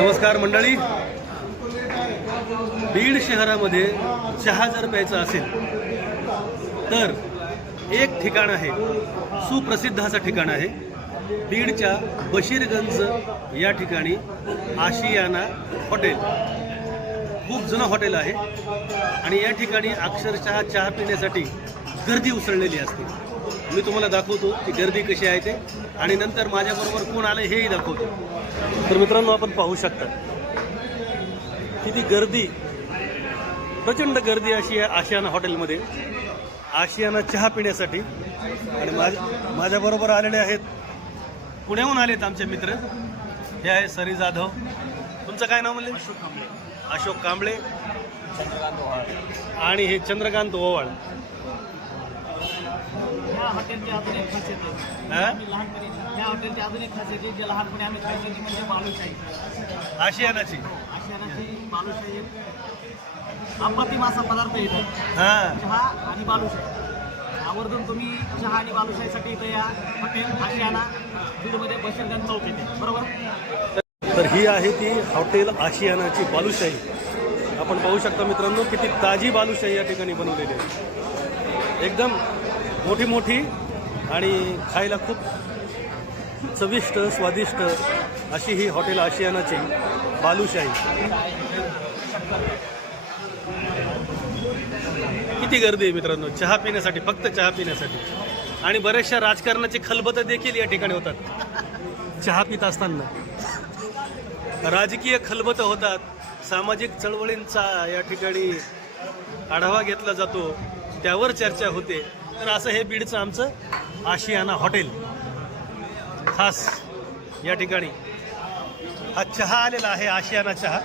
नमस्कार मंडळी. बीड शहरामध्ये चहा जर प्यायचा असेल तर एक ठिकाण आहे, सुप्रसिद्ध असं ठिकाण आहे. बीडच्या बशीरगंज या ठिकाणी आशियाना हॉटेल, खूप जुनं हॉटेल आहे आणि या ठिकाणी अक्षरशः चहा पिण्यासाठी गर्दी उसळलेली असते. मी तुम्हाला दाखवतो की गर्दी कशी आहे ते, आणि नंतर माझ्याबरोबर कोण आलं हेही दाखवतो. तर मित्रांनो, आपण पाहू शकता किती गर्दी, प्रचंड गर्दी अशी आहे आशियाना हॉटेलमध्ये, आशियाना चहा पिण्यासाठी. आणि माझ्याबरोबर आलेले आहेत, पुण्याहून आलेत आमचे मित्र. हे आहे सरी जाधव. तुमचं काय नाव म्हणले? अशोक कांबळे. आणि हे चंद्रकांत ओवाळ. हॉटेलची अजून एक खासियत आहे. लहानपणी या हॉटेलची अजून एक खासियत आहे, जे लहानपणी आम्ही खायची ती म्हणजे बालुशाही. आशियानाची बालुशाही अप्रतिम असा पदार्थ येतो. चहा आणि बालुशाही आवर्जून तुम्ही चहा आणि बालुशाहीसाठी इथं या हॉटेल आशियाना बीडमध्ये बशीरगंज चौक येते, बरोबर. तर ही आहे ती हॉटेल आशियानाची बालुशाही. आपण पाहू शकता मित्रांनो, किती ताजी बालुशाही या ठिकाणी बनवलेली आहे. एकदम मोठी मोठी आणि खायला खूप चविष्ट स्वादिष्ट अशी ही हॉटेल आशियानाची बालुशाही. किती गर्दी आहे मित्रांनो चहा पिण्यासाठी, फक्त चहा पिण्यासाठी. आणि बऱ्याचशा राजकारणाची खलबतं देखील या ठिकाणी होतात. चहा पित असताना राजकीय खलबतं होतात, सामाजिक चळवळींचा या ठिकाणी आढावा घेतला जातो, त्यावर चर्चा होते. तर असं हे बीडचं आमचं आशियाना हॉटेल. खास या ठिकाणी हा चहा आलेला आहे, आशियाना चहा.